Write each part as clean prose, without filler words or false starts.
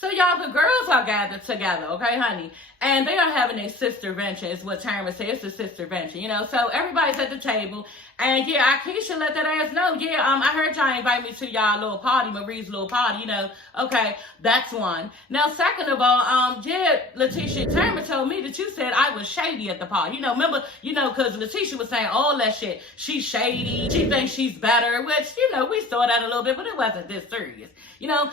So y'all, the girls are gathered together, okay, honey? And they are having a sister venture, is what Tamara said. It's a sister venture, you know? So everybody's at the table. And yeah, Akeisha let that ass know. Yeah, I heard y'all invite me to y'all little party, Marie's little party, you know? Okay, that's one. Now, second of all, yeah, Letitia, Tamara told me that you said I was shady at the party. You know, remember, you know, because Letitia was saying all that shit. She's shady. She thinks she's better, which, you know, we saw that a little bit, but it wasn't this serious. You know,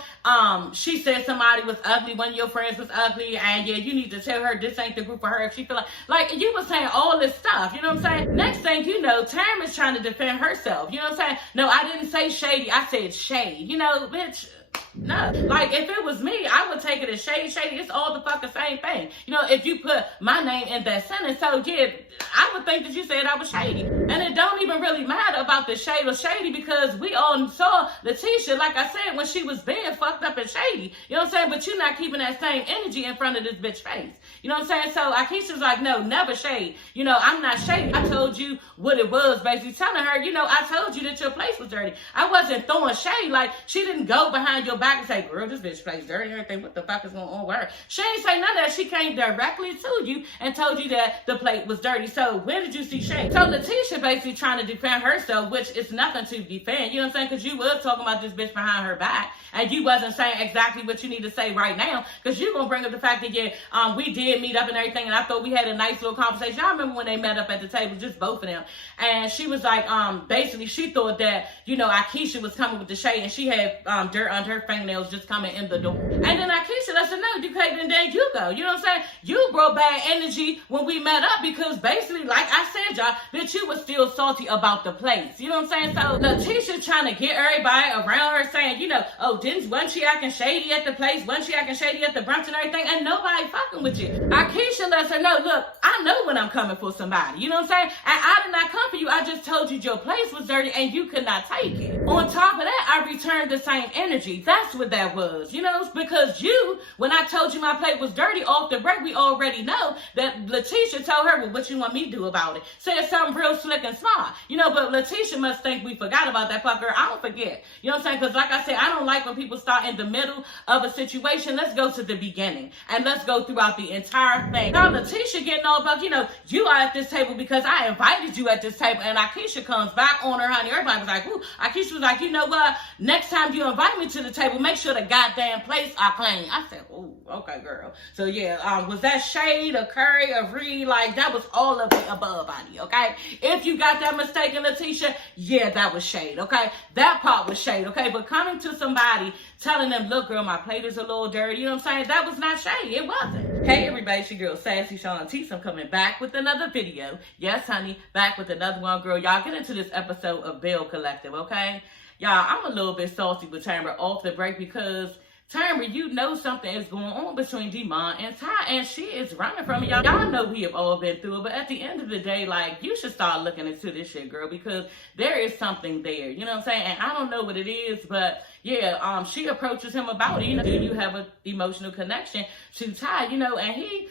she said somebody was ugly, one of your friends was ugly, and yeah, you need to tell her this ain't the group for her if she feel like you was saying all this stuff, you know what I'm saying? Next thing you know, Tamara's trying to defend herself, you know what I'm saying? No, I didn't say shady, I said shade, you know, bitch. No, like if it was me, I would take it as shady. It's all the fucking same thing. You know, if you put my name in that sentence, so yeah, I would think that you said I was shady. And it don't even really matter about the shade or shady because we all saw Letitia, like I said, when she was being fucked up and shady. You know what I'm saying? But you're not keeping that same energy in front of this bitch face. You know what I'm saying? So Akeisha's like, no, never shade. You know, I'm not shady. I told you what it was, basically telling her, you know, I told you that your place was dirty. I wasn't throwing shade. Like, she didn't go behind your back and say, girl, this bitch place dirty and everything. What the fuck is going on with her? She ain't say none of that. She came directly to you and told you that the plate was dirty. So where did you see shade? So Letitia basically trying to defend herself, which is nothing to defend. You know what I'm saying? Because you was talking about this bitch behind her back and you wasn't saying exactly what you need to say right now because you gonna bring up the fact that, yeah, we did meet up and everything and I thought we had a nice little conversation. I remember when they met up at the table, just both of them. And she was like, basically she thought that, you know, Akeisha was coming with the shade and she had dirt under her fingernails just coming in the door. And then Akeisha let her know, okay, then there you go. You know what I'm saying? You brought bad energy when we met up because basically, like I said, y'all, bitch, you was still salty about the place. You know what I'm saying? So Letitia trying to get everybody around her saying, you know, oh, wasn't she acting shady at the place? Wasn't she acting shady at the brunch and everything? And nobody fucking with you. Akeisha lets her know, look, I know when I'm coming for somebody. You know what I'm saying? And I did not come for you. I just told you your place was dirty and you could not take it. On top of that, I returned the same energy. That's what that was. You know, because you, when I told you my plate was dirty off the break, we already know that Letitia told her, well, what you want me to do about it? Said something real slick and smart. You know, but Letitia must think we forgot about that fucker. I don't forget. You know what I'm saying? Because like I said, I don't like when people start in the middle of a situation. Let's go to the beginning and let's go throughout the entire thing. Now Letitia getting all about, you know, you are at this table because I invited you at this table, and Akeisha comes back on her, honey. Everybody was like, ooh. Akeisha was like, you know what? Next time you invite me to the table, make sure the goddamn place I clean. I said, ooh, okay, girl. So yeah, was that shade or curry or read? Like that was all of the above, honey. Okay, if you got that mistaken, Letitia, yeah, that was shade. Okay, that part was shade. Okay, but coming to somebody telling them, look, girl, my plate is a little dirty. You know what I'm saying? That was not shade. It wasn't. Hey, everybody, it's your girl, Sassy Shauna T. I'm coming back with another video. Yes, honey, back with another one, girl. Y'all get into this episode of Belle Collective, okay? Y'all, I'm a little bit salty with Tamara off the break because Tamara, you know something is going on between Demond and Ty, and she is running from it. Y'all know we have all been through it, but at the end of the day, like, you should start looking into this shit, girl, because there is something there. You know what I'm saying? And I don't know what it is, but yeah, she approaches him about it. You know, do you have an emotional connection to Ty? You know, and he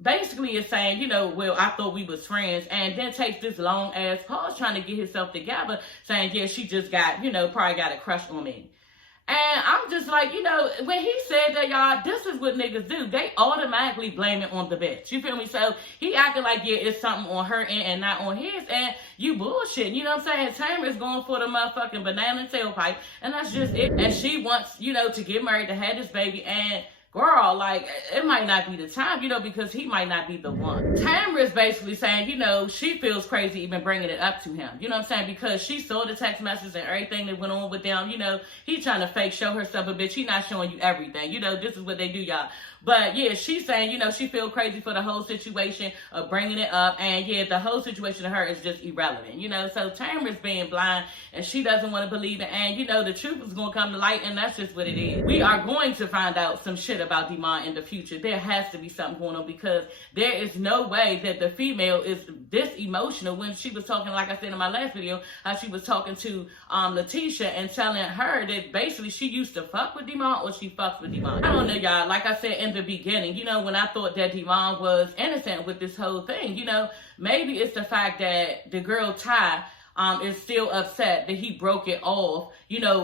basically is saying, you know, well, I thought we was friends, and then takes this long ass pause trying to get himself together, saying, yeah, she just got, you know, probably got a crush on me. And I'm just like, you know, when he said that, y'all, this is what niggas do. They automatically blame it on the bitch. You feel me? So he acting like, yeah, it's something on her end and not on his, and you bullshit. You know what I'm saying? Tamara is going for the motherfucking banana tailpipe, and that's just it. And she wants, you know, to get married, to have this baby, and girl, like, it might not be the time, you know, because he might not be the one. Tamara is basically saying, you know, she feels crazy even bringing it up to him. You know what I'm saying? Because she saw the text message and everything that went on with them. You know, he trying to fake show herself a bitch. He not showing you everything. You know, this is what they do, y'all. But yeah, she's saying, you know, she feel crazy for the whole situation of bringing it up. And yeah, the whole situation to her is just irrelevant, you know. So Tamara's being blind and she doesn't want to believe it. And, you know, the truth is going to come to light, and that's just what it is. We are going to find out some shit about Demond in the future. There has to be something going on, because there is no way that the female is this emotional when she was talking, like I said in my last video, how she was talking to Letitia and telling her that basically she used to fuck with Demond or she fucks with Demond. I don't know, y'all. Like I said in the beginning, you know, when I thought that Demond was innocent with this whole thing, you know, maybe it's the fact that the girl Ty is still upset that he broke it off,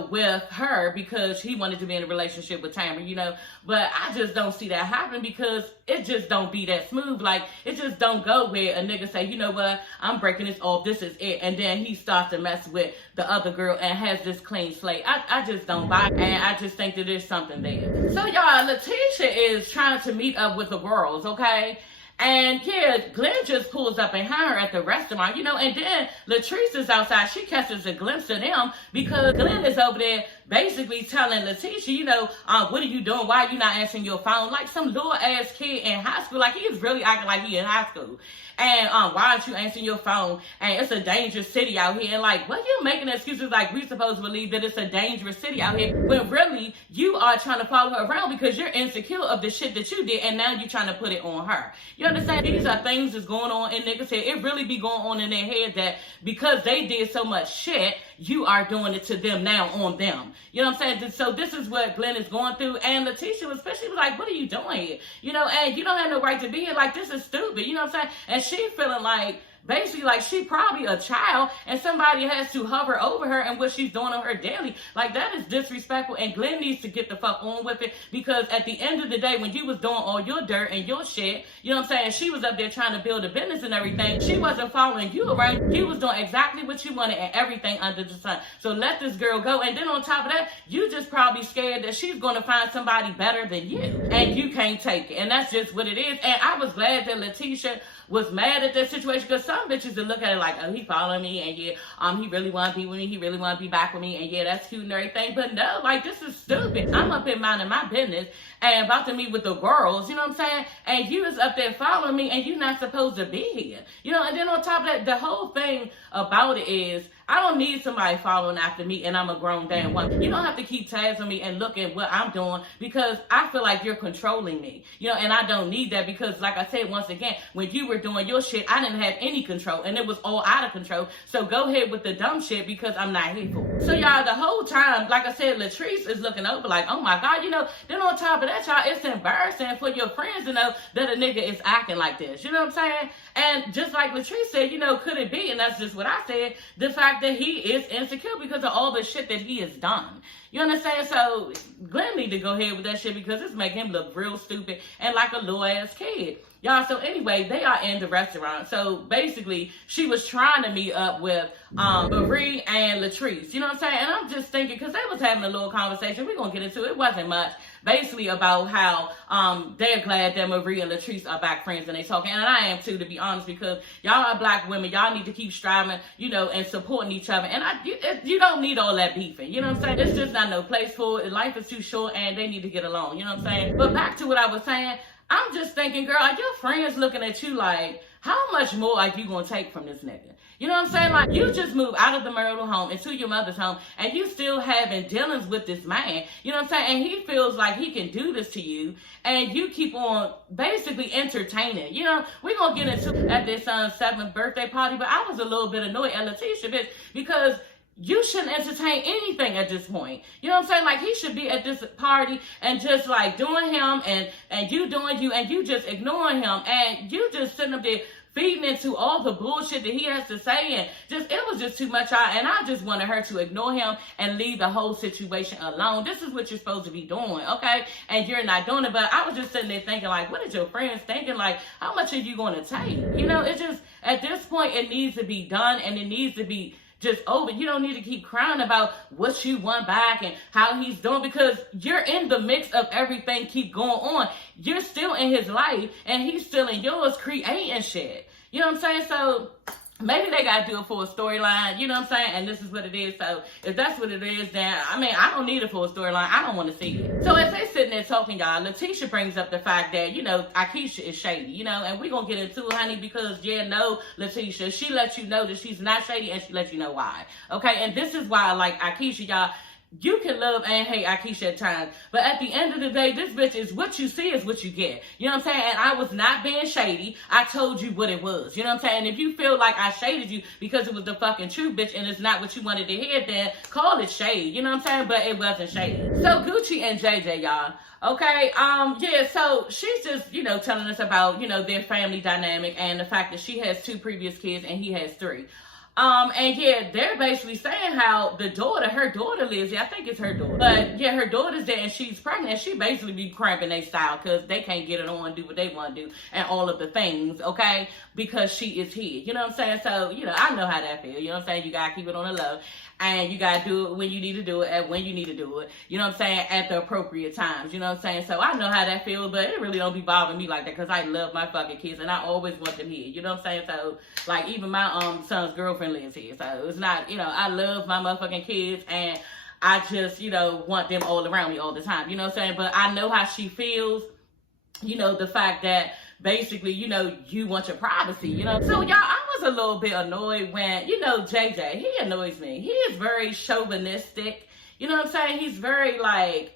with her because he wanted to be in a relationship with Tamara, but I just don't see that happen because it just don't be that smooth. Like, it just don't go where a nigga say, you know what, I'm breaking this off, this is it, and then he starts to mess with the other girl and has this clean slate. I just don't buy it, and I just think that there's something there. So y'all, Letitia is trying to meet up with the girls, okay? And yeah, Glenn just pulls up behind her at the restaurant, and then Latrice is outside. She catches a glimpse of them because Glenn is over there basically telling Letitia, what are you doing? Why are you not answering your phone? Like some little ass kid in high school. Like, he's really acting like he in high school. And why aren't you answering your phone? And it's a dangerous city out here. And like, what you making excuses like we supposed to believe that it's a dangerous city out here when really you are trying to follow her around because you're insecure of the shit that you did, and now you're trying to put it on her. You understand? These are things that's going on in niggas' head. It really be going on in their head that because they did so much shit, you are doing it to them now on them. You know what I'm saying? So this is what Glenn is going through. And Letitia was especially like, what are you doing here? And you don't have no right to be here. Like, this is stupid. You know what I'm saying? And she feeling like, basically, like, she probably a child and somebody has to hover over her and what she's doing on her daily. Like, that is disrespectful, and Glenn needs to get the fuck on with it because at the end of the day, when you was doing all your dirt and your shit, you know what I'm saying, she was up there trying to build a business and everything. She wasn't following you around. You was doing exactly what you wanted and everything under the sun. So let this girl go. And then on top of that, you just probably scared that she's going to find somebody better than you, and you can't take it. And that's just what it is. And I was glad that Letitia was mad at that situation because some bitches that look at it like, oh, he following me, and yeah, he really want to be with me, he really want to be back with me, and yeah, that's cute and everything. But no, like, this is stupid. I'm up here minding my business and about to meet with the girls, you know what I'm saying? And you is up there following me, and you're not supposed to be here, and then on top of that, the whole thing about it is, I don't need somebody following after me and I'm a grown damn woman. You don't have to keep tabs on me and look at what I'm doing because I feel like you're controlling me. And I don't need that because, like I said, once again, when you were doing your shit, I didn't have any control and it was all out of control. So go ahead with the dumb shit because I'm not here for it. So y'all, the whole time, like I said, Latrice is looking over like, oh my God, then on top of that, y'all, it's embarrassing for your friends to know that a nigga is acting like this. You know what I'm saying? And just like Latrice said, could it be, and that's just what I said, the fact that he is insecure because of all the shit that he has done. You understand? So Glenn need to go ahead with that shit because it's making him look real stupid and like a little ass kid. Y'all, so anyway, they are in the restaurant. So basically, she was trying to meet up with Marie and Latrice. You know what I'm saying? And I'm just thinking, because they was having a little conversation. We're going to get into it. It wasn't much. Basically about how they're glad that Marie and Latrice are back friends and they talking. And I am too, to be honest, because y'all are black women. Y'all need to keep striving, and supporting each other. And you don't need all that beefing. You know what I'm saying? It's just not no place for it. Life is too short and they need to get along. You know what I'm saying? But back to what I was saying. I'm just thinking, girl, are your friends looking at you like, how much more are you going to take from this nigga? You know what I'm saying? Like, you just moved out of the marital home into your mother's home, and you still having dealings with this man. You know what I'm saying? And he feels like he can do this to you, and you keep on basically entertaining. We're going to get into at this 7th birthday party, but I was a little bit annoyed at Letitia, bitch, because you shouldn't entertain anything at this point. You know what I'm saying? Like, he should be at this party and just like doing him and you doing you and you just ignoring him and you just sitting up there feeding into all the bullshit that he has to say, and it was just too much. And I just wanted her to ignore him and leave the whole situation alone. This is what you're supposed to be doing, okay? And you're not doing it. But I was just sitting there thinking, like, what is your friends thinking? Like, how much are you going to take? It's just, at this point, it needs to be done, and it needs to be just over. You don't need to keep crying about what you want back and how he's doing, because you're in the mix of everything keep going on. You're still in his life and he's still in yours creating shit. You know what I'm saying? So maybe they got to do it for a storyline, you know what I'm saying? And this is what it is. So if that's what it is, then, I don't need it for a storyline. I don't want to see it. So as they sitting there talking, y'all, Letitia brings up the fact that, Akeisha is shady, and we're going to get into it, honey, because, Letitia, she lets you know that she's not shady, and she lets you know why. Okay? And this is why, like, Akeisha, y'all, you can love and hate Akeisha at times, but at the end of the day, this bitch is what you see is what you get. You know what I'm saying? And I was not being shady. I told you what it was. You know what I'm saying? And if you feel like I shaded you because it was the fucking truth, bitch, and it's not what you wanted to hear, then call it shade. You know what I'm saying? But it wasn't shady. So Gucci and JJ, y'all. Okay, so she's just, telling us about, their family dynamic and the fact that she has 2 previous kids and he has 3. And yeah, they're basically saying how her daughter lives there. I think it's her daughter. But yeah, her daughter's there and she's pregnant. And she basically be cramping their style because they can't get it on, do what they want to do, and all of the things, okay? Because she is here. You know what I'm saying? So, I know how that feels. You know what I'm saying? You got to keep it on the low. And you got to do it when you need to do it and when you need to do it. You know what I'm saying? At the appropriate times. You know what I'm saying? So I know how that feels, but it really don't be bothering me like that because I love my fucking kids and I always want them here. You know what I'm saying? So, like, even my son's girlfriend lives here. So it's not, I love my motherfucking kids and I just, want them all around me all the time. You know what I'm saying? But I know how she feels. The fact that basically, you want your privacy, So, y'all, I was a little bit annoyed when, JJ, he annoys me. He is very chauvinistic. You know what I'm saying? He's very, like,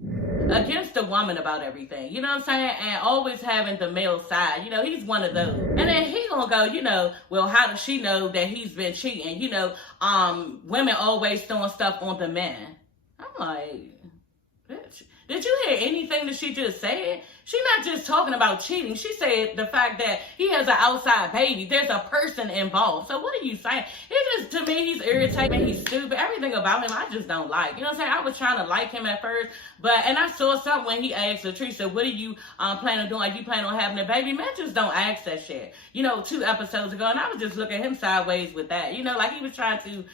against the woman about everything. You know what I'm saying? And always having the male side. He's one of those. And then he gonna go, well, how does she know that he's been cheating? Women always throwing stuff on the men. I'm like, bitch. Did you hear anything that she just said? She's not just talking about cheating. She said the fact that he has an outside baby. There's a person involved. So what are you saying? To me, he's irritating. He's stupid. Everything about him, I just don't like. You know what I'm saying? I was trying to like him at first. And I saw something when he asked Latrice, what are you planning on doing? Are you planning on having a baby? Men just don't ask that shit. 2 episodes ago. And I was just looking at him sideways with that. Like he was trying to,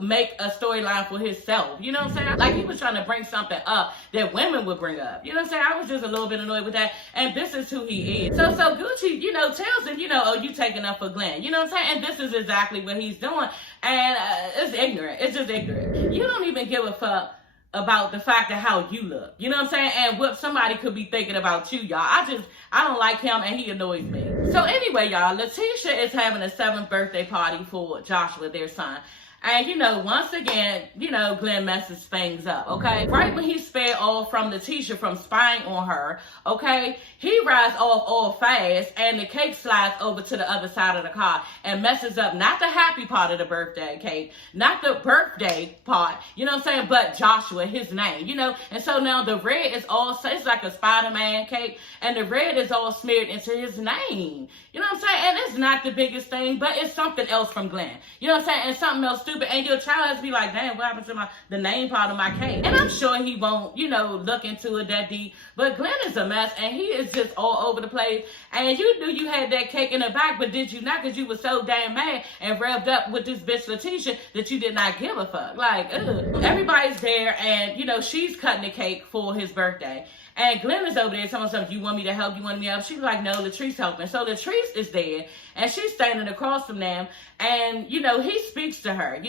make a storyline for himself. You know what I'm saying? Like he was trying to bring something up that women would bring up. You know what I'm saying? I was just a little bit annoyed with that. And this is who he is. So Gucci, tells him, oh, you taking up for Glenn. You know what I'm saying? And this is exactly what he's doing. And it's ignorant. It's just ignorant. You don't even give a fuck about the fact of how you look. You know what I'm saying? And what somebody could be thinking about you, y'all. I don't like him and he annoys me. So anyway, y'all, Letitia is having a 7th birthday party for Joshua, their son. And, once again, Glenn messes things up, okay? Right when he sped off from Letitia from spying on her, okay, he rides off all fast and the cake slides over to the other side of the car and messes up not the happy part of the birthday cake, not the birthday part, you know what I'm saying, but Joshua, his name, And so now the red is all, it's like a Spider-Man cake, and the red is all smeared into his name. You know what I'm saying? And it's not the biggest thing, but it's something else from Glenn. You know what I'm saying? And something else stupid. And your child has to be like, damn, what happened to the name part of my cake? And I'm sure he won't, look into it that deep. But Glenn is a mess, and he is just all over the place. And you knew you had that cake in the back, but did you not? Because you were so damn mad and revved up with this bitch Letitia that you did not give a fuck. Like, ugh. Everybody's there, and, she's cutting the cake for his birthday. And Glenn is over there telling herself, you want me to help? You want me to help? She's like, no, Latrice helping. So Latrice is there, and she's standing across from them, and, he speaks to her, And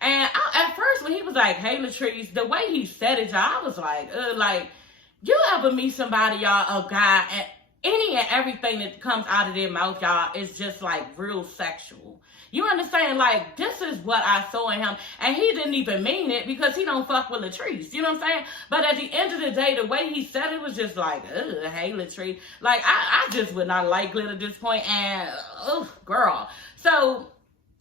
at first, when he was like, hey, Latrice, the way he said it, y'all, I was like, you ever meet somebody, y'all, a guy, and any and everything that comes out of their mouth, y'all, is just, like, real sexual. You understand? Like, this is what I saw in him. And he didn't even mean it because he don't fuck with Latrice. You know what I'm saying? But at the end of the day, the way he said it was just like, ugh, hey, Latrice. Like, I just would not like Glenn at this point. And, ugh, girl. So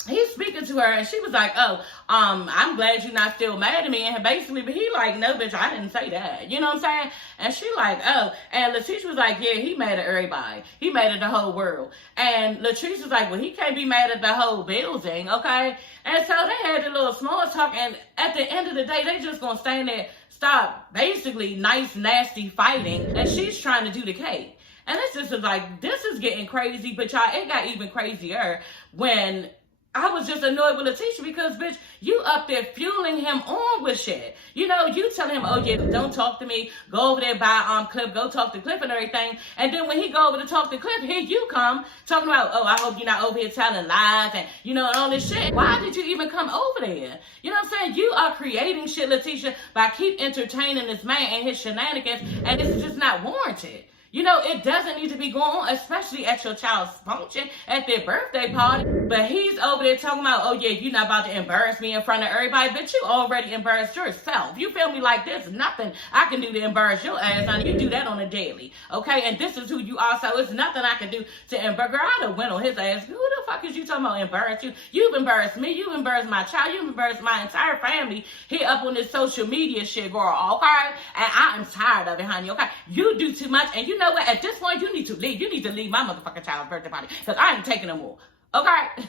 he's speaking to her, and she was like, oh, I'm glad you're not still mad at me. And basically, but he like, no, bitch, I didn't say that. You know what I'm saying? And she like, oh. And Latrice was like, yeah, he mad at everybody. He mad at the whole world. And Latrice was like, well, he can't be mad at the whole building, okay? And so they had a little small talk, and at the end of the day, they just gonna stand there, stop basically nice, nasty fighting, and she's trying to do the cake. And this just is like, this is getting crazy, but y'all, it got even crazier when I was just annoyed with Letitia because, bitch, you up there fueling him on with shit. You telling him, oh, yeah, don't talk to me. Go over there by Cliff. Go talk to Cliff and everything. And then when he go over to talk to Cliff, here you come talking about, oh, I hope you're not over here telling lies and, and all this shit. Why did you even come over there? You know what I'm saying? You are creating shit, Letitia, by keep entertaining this man and his shenanigans, and it's just not warranted. It doesn't need to be going on, especially at your child's function, at their birthday party. But he's over there talking about, oh, yeah, you're not about to embarrass me in front of everybody. But you already embarrassed yourself. You feel me? Like, there's nothing I can do to embarrass your ass, honey. You do that on a daily, okay? And this is who you are, so it's nothing I can do to embarrass. Girl, I done went on his ass. Who the fuck is you talking about embarrass you? You've embarrassed me. You've embarrassed my child. You've embarrassed my entire family here up on this social media shit, girl, okay? And I am tired of it, honey, okay? You do too much, and you know what? At this point, you need to leave. You need to leave my motherfucking child's birthday party because I ain't taking no more. Okay?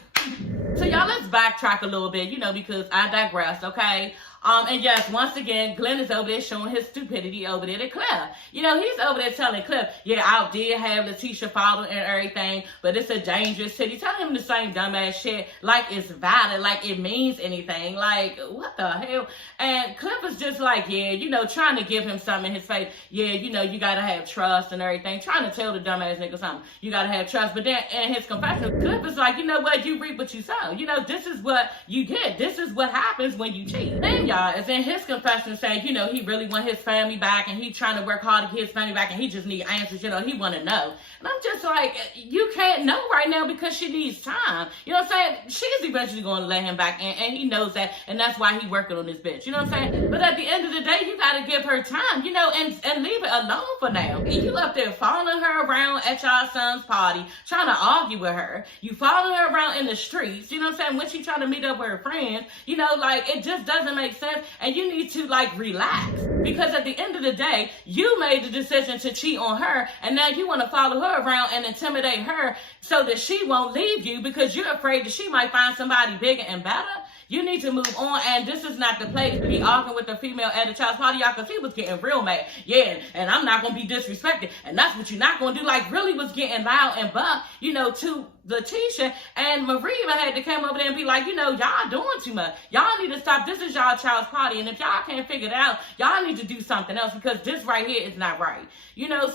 So y'all, let's backtrack a little bit, because I digress, okay? And yes, once again, Glenn is over there showing his stupidity over there to Cliff. He's over there telling Cliff, yeah, I did have Letitia followed and everything, but it's a dangerous city. Telling him the same dumbass shit, like it's valid, like it means anything. Like, what the hell? And Cliff is just like, yeah, trying to give him something in his face. Yeah, you gotta have trust and everything. Trying to tell the dumbass nigga something. You gotta have trust. But then in his confession, Cliff is like, you know what? You reap what you sow. This is what you get. This is what happens when you cheat. Then y'all, is in his confession saying, he really want his family back and he trying to work hard to get his family back and he just need answers, he want to know. And I'm just like, you can't know right now because she needs time. You know what I'm saying? She's eventually going to let him back and he knows that, and that's why he working on this bitch. You know what I'm saying? But at the end of the day, you got to give her time, and leave it alone for now. You up there following her around at y'all son's party, trying to argue with her. You following her around in the streets, you know what I'm saying? When she trying to meet up with her friends, it just doesn't make sense. And you need to relax, because at the end of the day, you made the decision to cheat on her, and now you want to follow her around and intimidate her so that she won't leave you because you're afraid that she might find somebody bigger and better. You need to move on, and this is not the place to be arguing with a female at a child's party, y'all, because he was getting real mad. Yeah, and I'm not going to be disrespected, and that's what you're not going to do. Really was getting loud and buck, to Letitia, and Marie even had to come over there and be like, y'all doing too much. Y'all need to stop. This is y'all child's party, and if y'all can't figure it out, y'all need to do something else, because this right here is not right.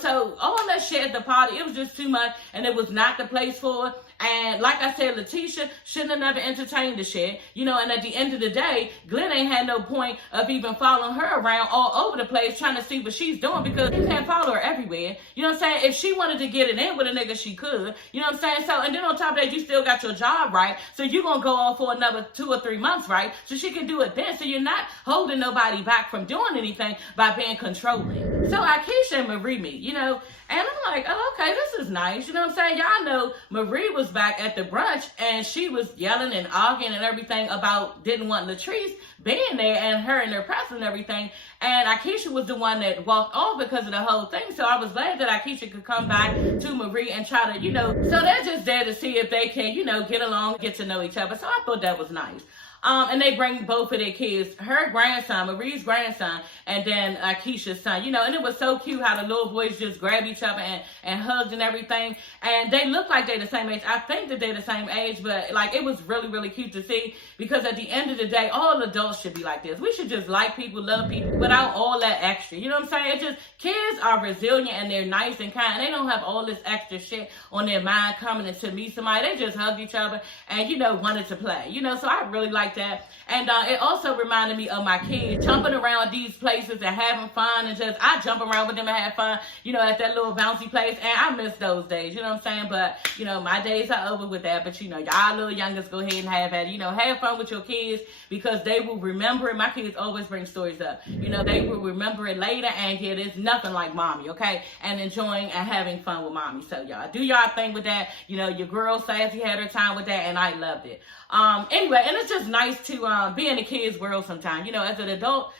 So all that shit at the party, it was just too much, and it was not the place for it. And like I said, Letitia shouldn't have never entertained the shit, and at the end of the day, Glenn ain't had no point of even following her around all over the place trying to see what she's doing, because he can't follow her everywhere. You know what I'm saying? If she wanted to get it in with a nigga, she could. You know what I'm saying? So, and then on top of that, you still got your job, right? So you're going to go on for another 2 or 3 months, right? So she can do it then. So you're not holding nobody back from doing anything by being controlling. So Akeisha and Marie meet, and I'm like, oh, okay, this is nice. You know what I'm saying? Y'all know Marie was back at the brunch and she was yelling and arguing and everything about didn't want Latrice being there and her and her presence and everything. And Akeisha was the one that walked off because of the whole thing. So I was glad that Akeisha could come back to Marie and try to, so they're just there to see if they can, get along, get to know each other. So I thought that was nice. And they bring both of their kids, her grandson, Marie's grandson, and then Akeisha's son, and it was so cute how the little boys just grabbed each other and hugged and everything. And they look like they're the same age. I think that they're the same age, but it was really, really cute to see, because at the end of the day, all adults should be like this. We should just like people, love people without all that extra. You know what I'm saying? It's just, kids are resilient and they're nice and kind. They don't have all this extra shit on their mind coming in to meet somebody. They just hugged each other and, wanted to play, so I really like that. And it also reminded me of my kids jumping around these places and having fun, and I jump around with them and have fun, at that little bouncy place, and I miss those days, you know what I'm saying? But, my days are over with that, but, y'all little youngers, go ahead and have at it, have fun with your kids, because they will remember it. My kids always bring stories up, they will remember it later, and yeah, there's nothing like mommy, okay? And enjoying and having fun with mommy. So y'all do y'all thing with that. Your girl Sassy had her time with that, and I loved it. Anyway, and it's just nice to be in the kids' world sometimes. As an adult,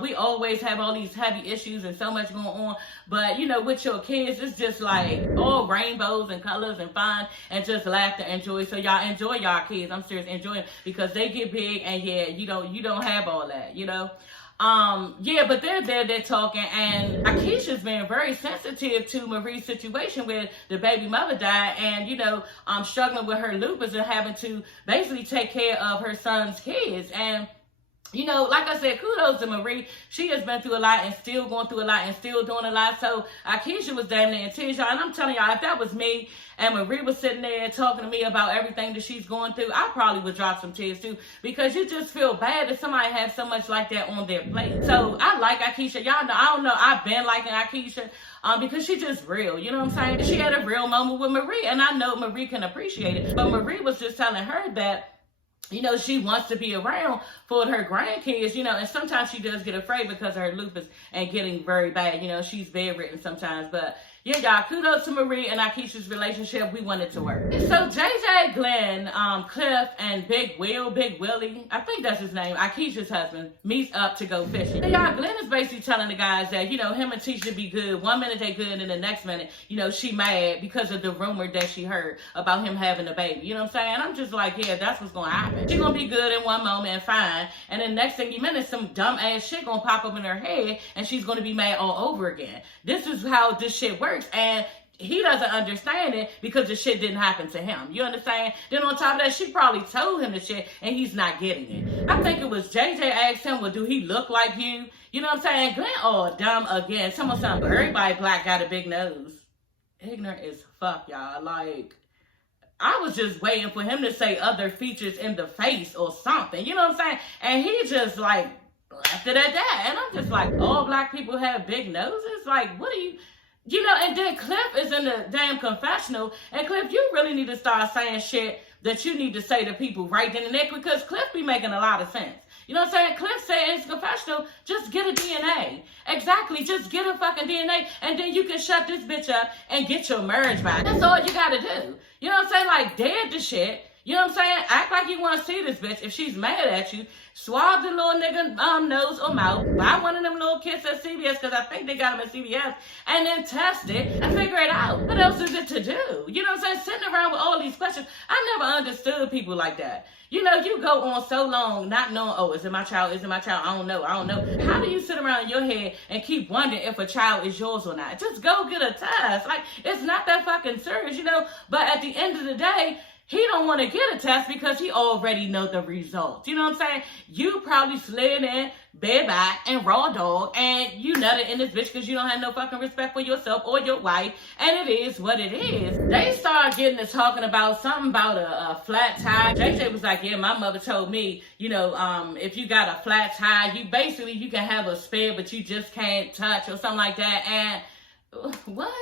we always have all these heavy issues and so much going on. But, with your kids, it's just like all rainbows and colors and fun and just laughter and joy. So y'all enjoy y'all kids. I'm serious, enjoy it, because they get big, and yeah, you don't have all that, Yeah, but they're talking, and Akeisha's been very sensitive to Marie's situation where the baby mother died, and struggling with her lupus and having to basically take care of her son's kids. And like I said, kudos to Marie. She has been through a lot and still going through a lot and still doing a lot. So Akeisha was damn near in tears, y'all. And I'm telling y'all, if that was me and Marie was sitting there talking to me about everything that she's going through, I probably would drop some tears too, because you just feel bad that somebody has so much like that on their plate. So I like Akeisha. Y'all know, I don't know, I've been liking Akeisha because she's just real. You know what I'm saying? She had a real moment with Marie, and I know Marie can appreciate it. But Marie was just telling her that she wants to be around for her grandkids, and sometimes she does get afraid because of her lupus and getting very bad. She's bedridden sometimes, but, Yeah, y'all, kudos to Marie and Akeisha's relationship. We want it to work. So JJ, Glenn, Cliff, and Big Willie, I think that's his name, Akeisha's husband, meets up to go fishing. Y'all, Glenn is basically telling the guys that, you know, him and Tisha be good. 1 minute they good, and the next minute, you know, she mad because of the rumor that she heard about him having a baby. You know what I'm saying? I'm just like, yeah, that's what's gonna happen. She gonna be good in one moment and fine, and then next thing you minute, some dumb ass shit gonna pop up in her head, and she's gonna be mad all over again. This is how this shit works. And he doesn't understand it because the shit didn't happen to him. You understand? Then on top of that, she probably told him the shit and he's not getting it. I think it was JJ asked him, well, do he look like you? You know what I'm saying? Glenn, oh, dumb again. Something. Everybody black got a big nose. Ignorant as fuck, y'all. Like, I was just waiting for him to say other features in the face or something. You know what I'm saying? And he just like left it at that. And I'm just like, all black people have big noses? Like, what are you... You know, and then Cliff is in the damn confessional, and Cliff, you really need to start saying shit that you need to say to people right then and there, because Cliff be making a lot of sense. You know what I'm saying? Cliff said in his confessional, just get a DNA. Exactly, just get a fucking DNA, and then you can shut this bitch up and get your marriage back. That's all you gotta do. You know what I'm saying? Like, dead to shit. You know what I'm saying? Act like you want to see this bitch. If she's mad at you, swab the little nigga nose or mouth, buy one of them little kits at CVS, because I think they got them at CVS, and then test it and figure it out. What else is it to do? You know what I'm saying? Sitting around with all these questions. I never understood people like that. You know, you go on so long not knowing, oh, is it my child? Is it my child? I don't know. How do you sit around in your head and keep wondering if a child is yours or not? Just go get a test. Like, it's not that fucking serious, you know? But at the end of the day, he don't want to get a test because he already know the results. You know what I'm saying? You probably slid in, bareback, and raw dog, and you nutted in this bitch because you don't have no fucking respect for yourself or your wife, and it is what it is. They started getting to talking about something about a flat tire. JJ was like, yeah, my mother told me, you know, if you got a flat tire, you can have a spare, but you just can't touch or something like that. And what?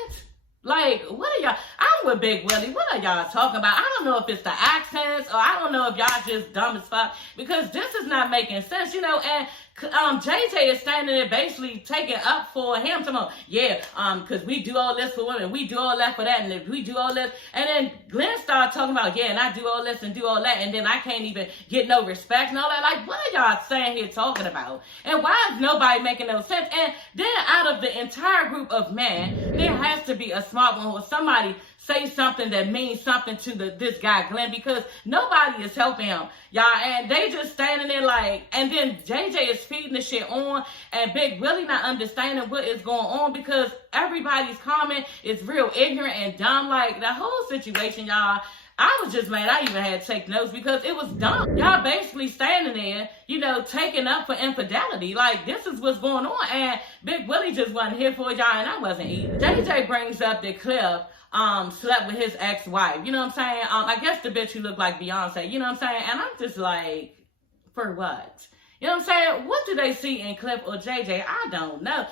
Like, what are y'all? I'm with Big Willie. What are y'all talking about? I don't know if it's the accents, or I don't know if y'all just dumb as fuck, because this is not making sense, you know. And JJ is standing there basically taking up for him. Because we do all this for women, we do all that for that, and we do all this. And then Glenn started talking about, yeah, and I do all this and do all that, and then I can't even get no respect and all that. Like, what are y'all saying here talking about? And why is nobody making no sense? And then out of the entire group of men, there has to be a smart one or somebody say something that means something to this guy Glenn, because nobody is helping him, y'all, and they just standing there like, and then JJ is feeding the shit on, and Big Willie not understanding what is going on, because everybody's comment is real ignorant and dumb. Like, the whole situation, y'all, I was just mad I even had to take notes because it was dumb. Y'all basically standing there, you know, taking up for infidelity. Like, this is what's going on, and Big Willie just wasn't here for y'all, and I wasn't either. JJ brings up that Cliff slept with his ex-wife. You know what I'm saying? I guess the bitch who looked like Beyonce. You know what I'm saying? And I'm just like, for what? You know what I'm saying? What do they see in Cliff or JJ? I don't know.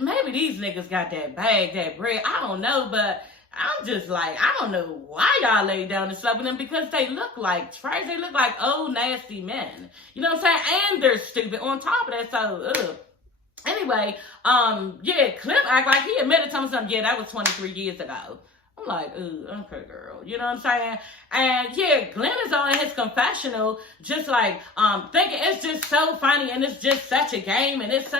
Maybe these niggas got that bag, that bread. I don't know, but I'm just like, I don't know why y'all laid down and slept with them, because they look like trash. They look like old, nasty men. You know what I'm saying? And they're stupid on top of that, so, ugh. Anyway, yeah, Cliff act like he admitted to me something. Yeah, that was 23 years ago. I'm like, ooh, okay, girl. You know what I'm saying? And yeah, Glenn is on his confessional, just like, thinking it's just so funny, and it's just such a game, and it's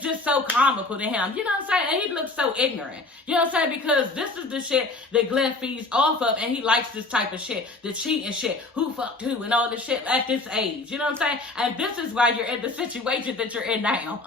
just so comical to him. You know what I'm saying? And he looks so ignorant. You know what I'm saying? Because this is the shit that Glenn feeds off of, and he likes this type of shit, the cheating shit, who fucked who, and all this shit at this age. You know what I'm saying? And this is why you're in the situation that you're in now.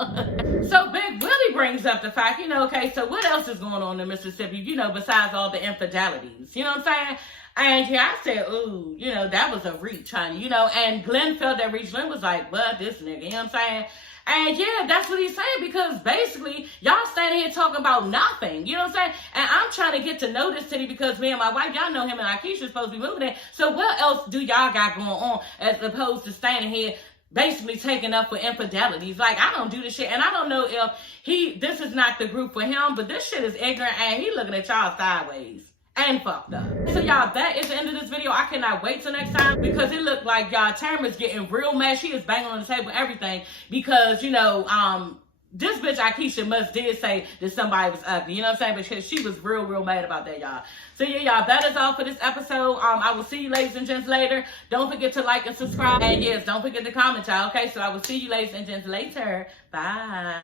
So Big Willie brings up the fact, you know, okay, so what else is going on in Mississippi, you know, besides all the infidelities? You know what I'm saying? And yeah, I said, ooh, you know, that was a reach, honey, you know, and Glenn felt that reach. Glenn was like, what, this nigga, you know what I'm saying? And yeah, that's what he's saying, because basically, y'all standing here talking about nothing, you know what I'm saying? And I'm trying to get to know this city, because me and my wife, y'all know him and Akeisha supposed to be moving there. So what else do y'all got going on, as opposed to standing here basically taking up for infidelities? Like, I don't do this shit, and I don't know if this is not the group for him, but this shit is ignorant, and he looking at y'all sideways and fucked up. So y'all, that is the end of this video. I cannot wait till next time, because it looked like y'all Tamara's getting real mad. She is banging on the table and everything, because, you know, this bitch Akeisha must did say that somebody was ugly. You know what I'm saying? Because she was real mad about that, y'all. So yeah, y'all, that is all for this episode. I will see you ladies and gents later. Don't forget to like and subscribe. And yes, don't forget to comment, y'all. Okay, so I will see you ladies and gents later. Bye.